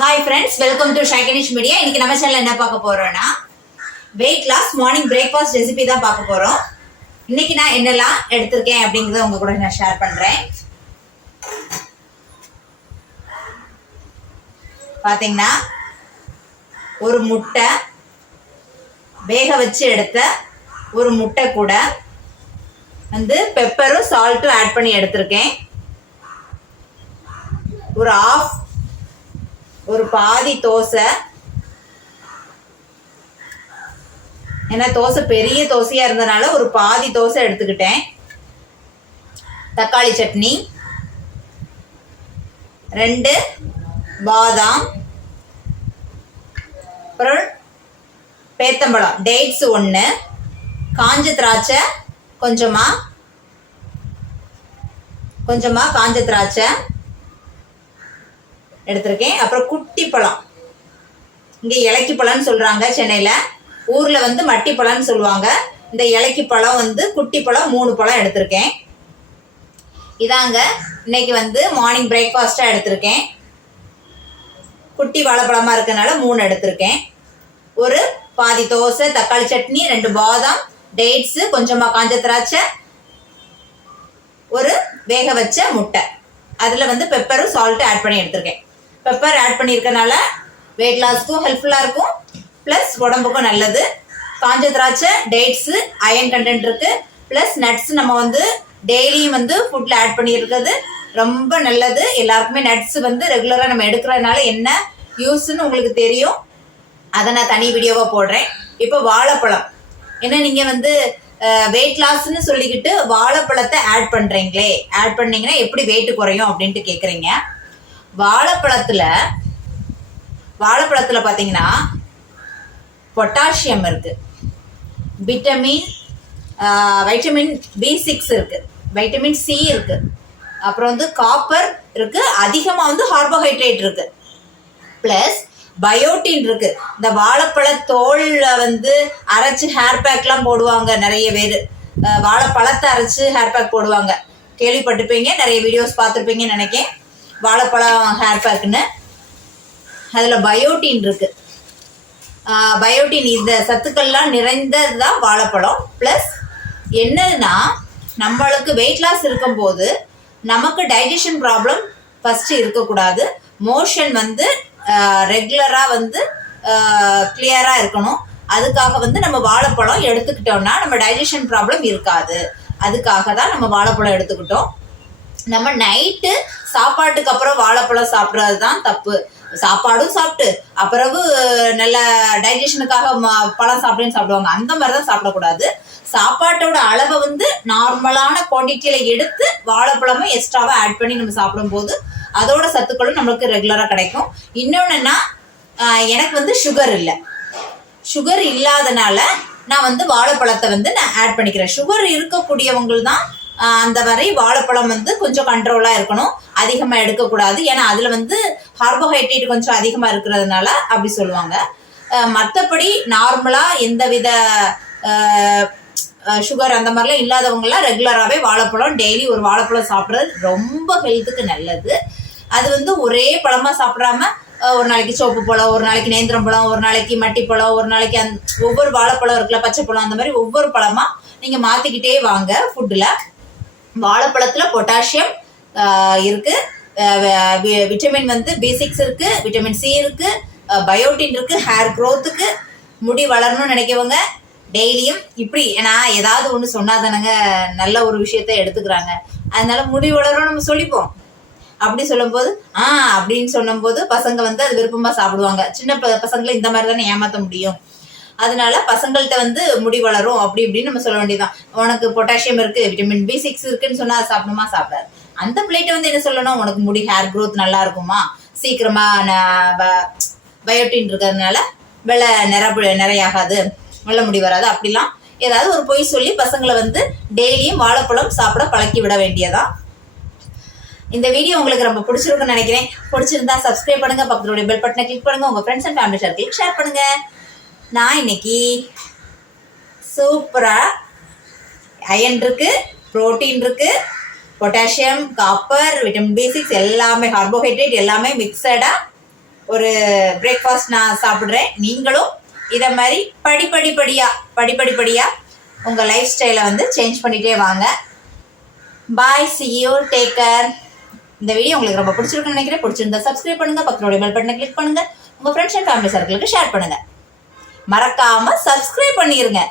Hi friends, welcome to ஷைகனிஷ் media. இன்னைக்கு நம்ம சேனல்ல என்ன பார்க்க போறோம்னா weight loss morning breakfast recipe தான் பார்க்க போறோம். இன்னைக்கு நான் என்னெல்லாம் எடுத்திருக்கேன் அப்படிங்கறத உங்க கூட நான் ஷேர் பண்றேன். பாத்தீங்கன்னா ஒரு முட்டை வேக வச்சு எடுத்த ஒரு முட்டை கூட வந்து பெப்பரும் சால்ட்டும் ஆட் பண்ணி எடுத்திருக்கேன். ஒரு பாதி தோசை, ஏன்னா தோசை பெரிய தோசையா இருந்தனால ஒரு பாதி தோசை எடுத்துக்கிட்டேன். தக்காளி சட்னி, 2 பாதாம், அப்புறம் பேத்தம்பழம் டேட்ஸ் 1, காஞ்ச திராட்சை கொஞ்சமா காஞ்ச திராட்சை எடுத்திருக்கேன். அப்புறம் குட்டி பழம், இங்க இலக்கி பழம்னு சொல்றாங்க சென்னையில, ஊர்ல வந்து மட்டி பழம்னு சொல்லுவாங்க. இந்த இலக்கி பழம் வந்து குட்டி பழம் 3 பழம் எடுத்திருக்கேன். இதாங்க இன்னைக்கு வந்து மார்னிங் பிரேக்ஃபாஸ்டா எடுத்திருக்கேன். குட்டி வாழைப்பழமா இருக்கனால 3 எடுத்திருக்கேன். ஒரு பாதி தோசை, தக்காளி சட்னி, 2 பாதாம், டேட்ஸ், கொஞ்சமா காஞ்ச திராட்சை, ஒரு வேக வச்ச முட்டை, அதுல வந்து பெப்பரும் சால்ட்டும் ஆட் பண்ணி எடுத்திருக்கேன். பெப்பர் ஆட் பண்ணியிருக்கனால வெயிட் லாஸ்க்கும் ஹெல்ப்ஃபுல்லாக இருக்கும், ப்ளஸ் உடம்புக்கும் நல்லது. காஞ்ச திராட்சை, டேட்ஸு அயன் கண்டென்ட் இருக்கு, ப்ளஸ் நட்ஸ் நம்ம வந்து டெய்லியும் வந்து ஃபுட்டில் ஆட் பண்ணியிருக்கிறது ரொம்ப நல்லது. எல்லாருக்குமே நட்ஸ் வந்து ரெகுலராக நம்ம எடுக்கிறதுனால என்ன யூஸ்ன்னு உங்களுக்கு தெரியும், அதை நான் தனி வீடியோவாக போடுறேன். இப்போ வாழைப்பழம், ஏன்னா நீங்கள் வந்து வெயிட் லாஸ்ன்னு சொல்லிக்கிட்டு வாழைப்பழத்தை ஆட் பண்ணுறீங்களே, ஆட் பண்ணீங்கன்னா எப்படி வெயிட் குறையும் அப்படின்ட்டு கேட்குறீங்க. வாழைப்பழத்துல பாத்தீங்கன்னா பொட்டாசியம் இருக்கு, வைட்டமின் B6 இருக்கு, வைட்டமின் C இருக்கு, அப்புறம் வந்து காப்பர் இருக்கு, அதிகமா வந்து கார்போஹைட்ரேட் இருக்கு, பிளஸ் பயோட்டின் இருக்கு. இந்த வாழைப்பழ தோல்ல வந்து அரைச்சு ஹேர் பேக்லாம் போடுவாங்க நிறைய பேர், வாழைப்பழத்தை அரைச்சு ஹேர் பேக் போடுவாங்க, கேள்விப்பட்டிருப்பீங்க, நிறைய வீடியோஸ் பார்த்துருப்பீங்கன்னு நினைக்கிறேன். வாழைப்பழம் ஹேர் பேக்குன்னு அதில் பயோட்டின் இருக்கு. பயோட்டின் இந்த சத்துக்கள்லாம் நிறைந்தது தான் வாழைப்பழம். ப்ளஸ் என்னன்னா நம்மளுக்கு வெயிட் லாஸ் இருக்கும்போது நமக்கு டைஜஷன் ப்ராப்ளம் ஃபஸ்ட்டு இருக்கக்கூடாது, மோஷன் வந்து ரெகுலராக வந்து கிளியராக இருக்கணும். அதுக்காக வந்து நம்ம வாழைப்பழம் எடுத்துக்கிட்டோம்னா நம்ம டைஜஷன் ப்ராப்ளம் இருக்காது. அதுக்காக தான் நம்ம வாழைப்பழம் எடுத்துக்கிட்டோம். நம்ம நைட்டு சாப்பாட்டுக்கு அப்புறம் வாழைப்பழம் சாப்பிட்றது தான் தப்பு. சாப்பாடும் சாப்பிட்டு அப்புறம் நல்ல டைஜஷனுக்காக பழம் சாப்பிடுன்னு சாப்பிடுவாங்க, அந்த மாதிரி தான் சாப்பிடக்கூடாது. சாப்பாட்டோட அளவை வந்து நார்மலான குவான்டிட்டியில எடுத்து வாழைப்பழமும் எக்ஸ்ட்ராவா ஆட் பண்ணி நம்ம சாப்பிடும்போது அதோட சத்துக்களும் நம்மளுக்கு ரெகுலரா கிடைக்கும். இன்னொன்னுன்னா எனக்கு வந்து சுகர் இல்லாதனால நான் வந்து வாழைப்பழத்தை வந்து நான் ஆட் பண்ணிக்கிறேன். சுகர் இருக்கக்கூடியவங்க தான் அந்த வரை வாழைப்பழம் வந்து கொஞ்சம் கண்ட்ரோலாக இருக்கணும், அதிகமாக எடுக்கக்கூடாது. ஏன்னா அதில் வந்து கார்போஹைட்ரேட் கொஞ்சம் அதிகமாக இருக்கிறதுனால அப்படி சொல்லுவாங்க. மற்றபடி நார்மலாக எந்தவித சுகர் அந்த மாதிரிலாம் இல்லாதவங்களாம் ரெகுலராகவே வாழைப்பழம் டெய்லி ஒரு வாழைப்பழம் சாப்பிட்றது ரொம்ப ஹெல்த்துக்கு நல்லது. அது வந்து ஒரே பழமாக சாப்பிடாம ஒரு நாளைக்கு சோப்பு பழம், ஒரு நாளைக்கு நேந்திரம் பழம், ஒரு நாளைக்கு மட்டிப்பழம், ஒரு நாளைக்கு ஒவ்வொரு வாழைப்பழம் இருக்குல்ல, பச்சை பழம், அந்த மாதிரி ஒவ்வொரு பழமாக நீங்கள் மாற்றிக்கிட்டே வாங்க ஃபுட்டில். வாழைப்பழத்தில் பொட்டாசியம் இருக்கு, விட்டமின் வந்து B6 இருக்கு, விட்டமின் C இருக்கு, பயோட்டின் இருக்கு, ஹேர் க்ரோத்துக்கு, முடி வளரணும்னு நினைக்கவங்க டெய்லியும் இப்படி. ஏன்னா ஏதாவது ஒன்று சொன்னாதானங்க நல்ல ஒரு விஷயத்த எடுத்துக்கிறாங்க, அதனால முடி வளரும் நம்ம சொல்லிப்போம். அப்படி சொல்லும்போது அப்படின்னு சொல்லும்போது பசங்க வந்து அது விருப்பமாக சாப்பிடுவாங்க. சின்ன பசங்களை இந்த மாதிரி தானே ஏமாற்ற முடியும். அதனால பசங்கள்கிட்ட வந்து முடி வளரும் அப்படி இப்படின்னு நம்ம சொல்ல வேண்டியதுதான். உனக்கு பொட்டாசியம் இருக்கு, விட்டமின் B6 இருக்குன்னு சொன்னா அதை சாப்பிடுமா, சாப்பிடாது. அந்த பிள்ளைகிட்ட வந்து என்ன சொல்லணும், உனக்கு முடி ஹேர் க்ரோத் நல்லா இருக்குமா, சீக்கிரமா பயோட்டின் இருக்கிறதுனால வெள்ளை நிறையாகாது, வெள்ளை முடி வராது, அப்படிலாம் ஏதாவது ஒரு பொய் சொல்லி பசங்களை வந்து டெய்லியும் வாழைப்பழம் சாப்பிட பழக்கி விட வேண்டியதான். இந்த வீடியோ உங்களுக்கு ரொம்ப பிடிச்சிருக்குன்னு நினைக்கிறேன். பிடிச்சிருந்தா சப்ஸ்கிரைப் பண்ணுங்க, பக்கத்துடைய பெல் பட்டனை கிளிக் பண்ணுங்க, உங்க ஃப்ரெண்ட்ஸ் அண்ட் ஃபேமிலி சர்க்கிளுக்கு ஷேர் பண்ணுங்க. நான் இன்னைக்கு சூப்பரா அயன் இருக்கு, புரோட்டீன் இருக்கு, பொட்டாசியம், காப்பர், விட்டமின் B6 எல்லாமே, கார்போஹைட்ரேட் எல்லாமே மிக்சடா ஒரு பிரேக்ஃபாஸ்ட் நான் சாப்பிட்றேன். நீங்களும் இதை மாதிரி படிப்படியாக உங்கள் லைஃப் ஸ்டைலை வந்து சேஞ்ச் பண்ணிகிட்டே வாங்க. பாய், see you, டேக் கேர். இந்த வீடியோ உங்களுக்கு ரொம்ப பிடிச்சிருக்குன்னு நினைக்கிறேன். பிடிச்சிருந்தா சப்ஸ்கிரைப் பண்ணுங்கள், பக்கத்தோட பெல் பட்டனை கிளிக் பண்ணுங்கள், உங்கள் ஃப்ரெண்ட்ஸ் அண்ட் ஃபேமிலி சர்க்கிளுக்கு ஷேர் பண்ணுங்கள். மறக்காமல் சப்ஸ்கிரைப் பண்ணிடுங்க.